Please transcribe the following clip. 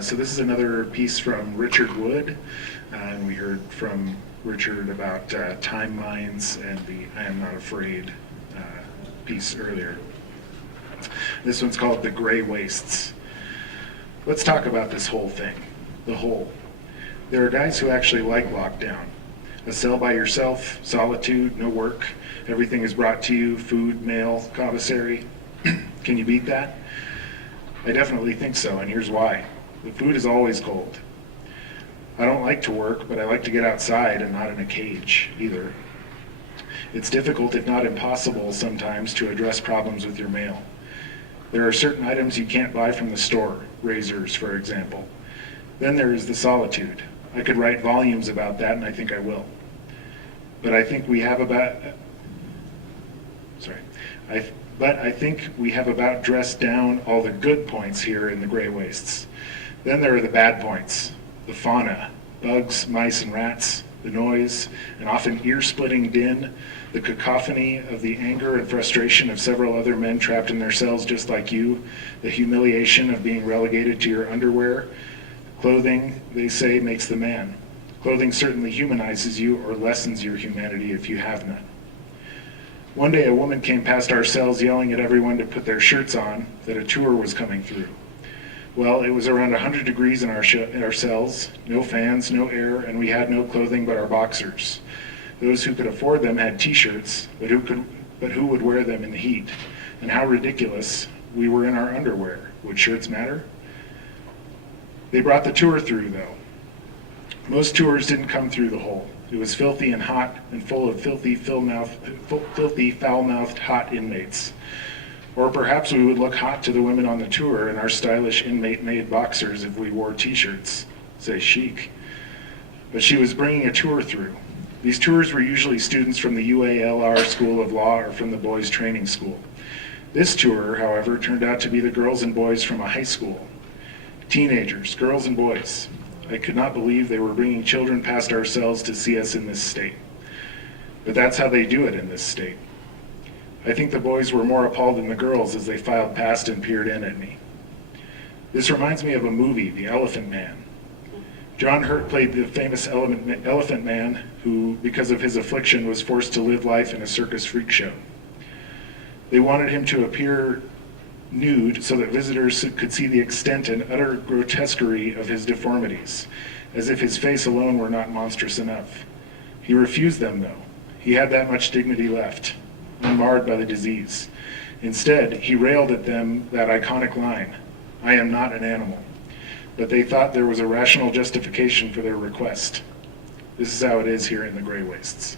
So this is another piece from Richard Wood, and we heard from Richard about time mines and the I Am Not Afraid piece earlier. This one's called The Gray Wastes. Let's talk about this whole thing, the whole. There are guys who actually like lockdown. A cell by yourself, solitude, no work, everything is brought to you, food, mail, commissary. Can you beat that? I definitely think so, and here's why. The food is always cold. I don't like to work, but I like to get outside and not in a cage either. It's difficult, if not impossible, sometimes to address problems with your mail. There are certain items you can't buy from the store, razors, for example. Then there is the solitude. I could write volumes about that, and I think I will. But I think we have about dressed down all the good points here in the gray wastes. Then there are the bad points, the fauna, bugs, mice, and rats, the noise, and often ear-splitting din, the cacophony of the anger and frustration of several other men trapped in their cells just like you, the humiliation of being relegated to your underwear. Clothing, they say, makes the man. Clothing certainly humanizes you or lessens your humanity if you have none. One day a woman came past our cells yelling at everyone to put their shirts on, that a tour was coming through. Well, it was around 100 degrees in our cells, no fans, no air, and we had no clothing but our boxers. Those who could afford them had t-shirts, but who would wear them in the heat? And how ridiculous, we were in our underwear. Would shirts matter? They brought the tour through, though. Most tours didn't come through the hole. It was filthy and hot and full of filthy, foul-mouthed, hot inmates. Or perhaps we would look hot to the women on the tour in our stylish inmate-made boxers if we wore t-shirts. Say chic. But she was bringing a tour through. These tours were usually students from the UALR School of Law or from the Boys Training School. This tour, however, turned out to be the girls and boys from a high school. Teenagers, girls and boys. I could not believe they were bringing children past our cells to see us in this state. But that's how they do it in this state. I think the boys were more appalled than the girls as they filed past and peered in at me. This reminds me of a movie, The Elephant Man. John Hurt played the famous Elephant Man who, because of his affliction, was forced to live life in a circus freak show. They wanted him to appear nude so that visitors could see the extent and utter grotesquerie of his deformities, as if his face alone were not monstrous enough. He refused them, though. He had that much dignity left, unmarred by the disease. Instead, he railed at them that iconic line, "I am not an animal." But they thought there was a rational justification for their request. This is how it is here in the Gray Wastes.